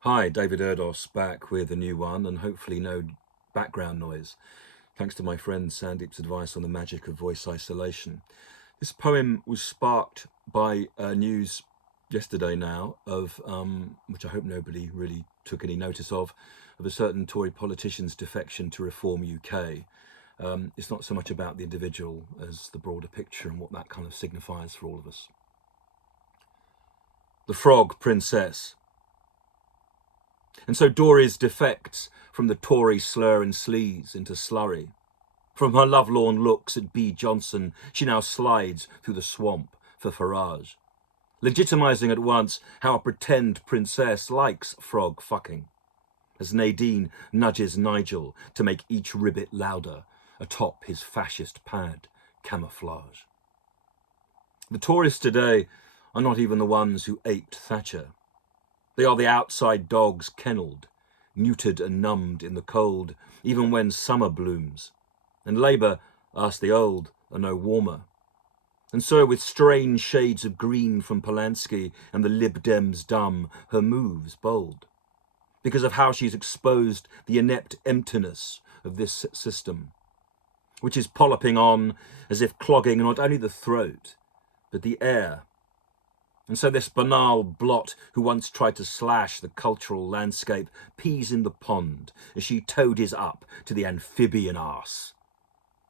Hi, David Erdos back with a new one and hopefully no background noise, thanks to my friend Sandeep's advice on the magic of voice isolation. This poem was sparked by news yesterday now of, which I hope nobody really took any notice of a certain Tory politician's defection to Reform UK. It's not so much about the individual as the broader picture and what that kind of signifies for all of us. The Frog Princess. And so DORRIES defects from the Tory slur and sleaze into slurry. From her lovelorn looks at B. Johnson, she now slides through the swamp for Farage, legitimising at once how a pretend princess likes frog fucking, as Nadine nudges Nigel to make each ribbit louder atop his fascist pad camouflage. The Tories today are not even the ones who aped Thatcher. They are the outside dogs kennelled, neutered and numbed in the cold, even when summer blooms. And Labour, ask the old, are no warmer. And so with strange shades of green from Polanski and the Lib Dems dumb, her moves bold. Because of how she's exposed the inept emptiness of this system, which is polyping on as if clogging not only the throat, but the air. And so this banal blot who once tried to slash the cultural landscape pees in the pond as she toadies up to the amphibian arse.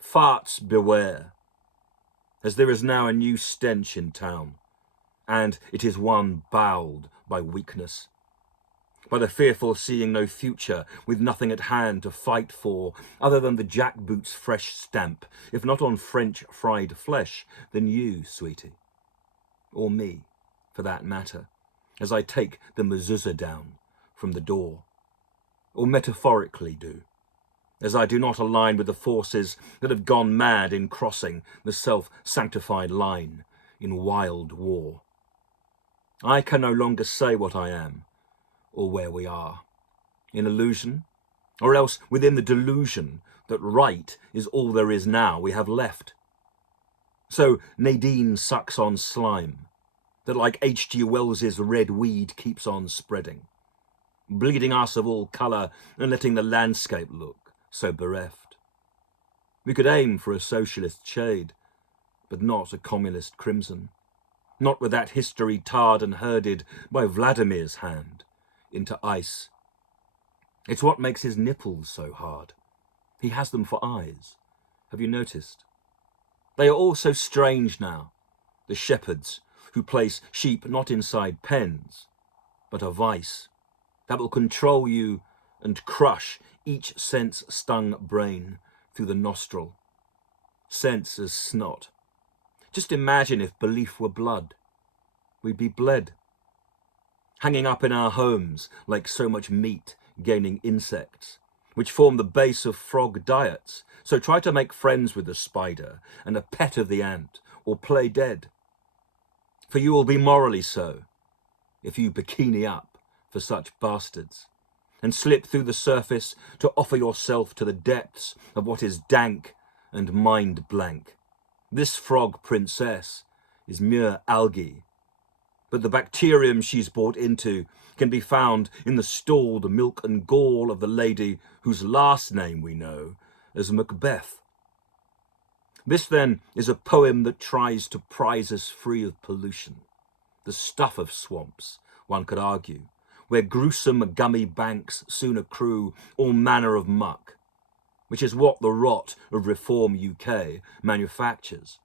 Farts beware, as there is now a new stench in town, and it is one bowled by weakness, by the fearful seeing no future, with nothing at hand to fight for other than the jackboot's fresh stamp, if not on French fried flesh, then you, sweetie, or me, for that matter, as I take the mezuzah down from the door, or metaphorically do, as I do not align with the forces that have gone mad in crossing the self-sanctified line in wild war. I can no longer say what I am, or where we are, in illusion, or else within the delusion that right is all there is now we have left. So Nadine sucks on slime, that like H.G. Wells's red weed keeps on spreading, bleeding us of all colour and letting the landscape look so bereft. We could aim for a socialist shade, but not a communist crimson, not with that history tarred and herded by Vladimir's hand into ice. It's what makes his nipples so hard. He has them for eyes. Have you noticed? They are all so strange now, the shepherds, who place sheep not inside pens, but a vice that will control you and crush each sense-stung brain through the nostril. Sense as snot. Just imagine if belief were blood. We'd be bled, hanging up in our homes like so much meat gaining insects, which form the base of frog diets. So try to make friends with the spider and a pet of the ant, or play dead. For you will be morally so, if you bikini up for such bastards, and slip through the surface to offer yourself to the depths of what is dank and mind blank. This frog princess is mere algae, but the bacterium she's bought into can be found in the stalled milk and gall of the lady whose last name we know as Macbeth. This, then, is a poem that tries to prize us free of pollution, the stuff of swamps, one could argue, where gruesome gummy banks soon accrue all manner of muck, which is what the rot of Reform UK manufactures.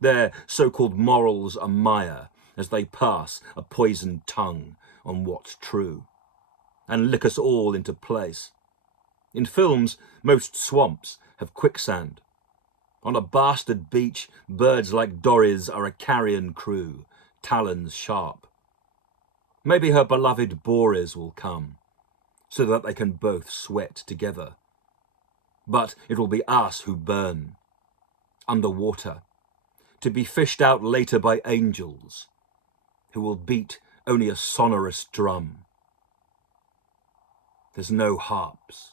Their so-called morals are mire as they pass a poisoned tongue on what's true, and lick us all into place. In films, most swamps have quicksand. On a bastard beach, birds like DORRIES are a carrion crew, talons sharp. Maybe her beloved boreas will come, so that they can both sweat together. But it will be us who burn, underwater, to be fished out later by angels, who will beat only a sonorous drum. There's no harps.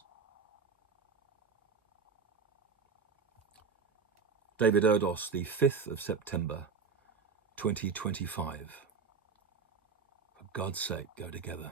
David Erdos, the 5th of September, 2025. For God's sake, go together.